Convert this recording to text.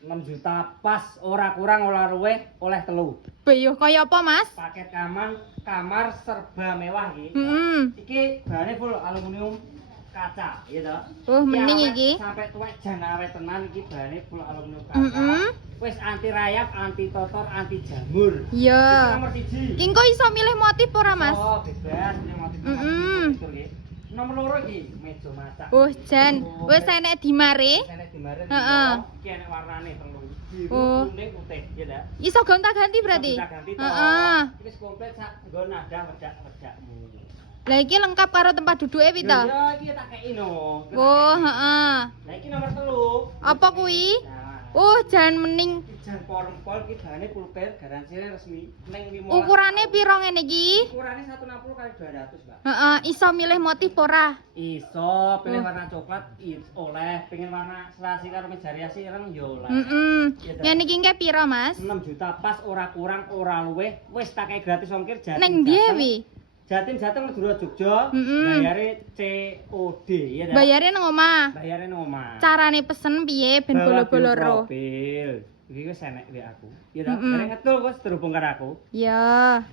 6 juta pas, ora kurang ora luwih, oleh 3. Beyo kaya apa, Mas? Paket kamar serba mewah iki. Heeh. Iki bahannya full aluminium kaca, ya toh. Oh, mending iki. Sampai tuwek jan awet tenan iki bahannya full aluminium kaca. Heeh. Wis anti rayap, anti totor, anti jamur. Iya. Iki nomor 1. Ki engko iso milih motif ora, Mas? Oh, bebas milih motif. Nomor 2 iki meja masak. Oh, jan. Wis enek dimare. Enek dimare. Heeh. Iki enek warnane telu. Oh. Biru, kuning, putih, ya dah. Iso gonta-ganti berarti? Gonta-ganti toh. Heeh. Iki wis komplit sak nggon nadah wedak-wedakmu. Lah iki lengkap karo tempat duduke pi to? Ya, iki tak kei no. Oh, heeh. Lah iki nomor 3. Apa kuwi? Oh, jan mending Jan pormpol iki bahane pulpen garansinya resmi ning 15. ukurane piro ngene iki? Ukurane 160 kali 200, Mbak. Heeh, iso milih motif ora? Iso pilih warna coklat oleh, pengen warna selasi karo meja riasi ireng ya oleh. Heeh. Ngene iki engke piro, Mas? 6 juta pas, ora kurang, ora luwih. Wis tak kei gratis ongkir Jatim. Ning ndi wi? Jatim Negara Jogja. Mm-mm. Bayare COD, ya dah. Bayare nang omah. Bayare nang omah. Carane pesen piye ben bolo-bolo ro? Mobil. Iki wis enek WA aku. Ya dah, Mm-mm. bareng ngetul wis terhubung karo aku. Ya.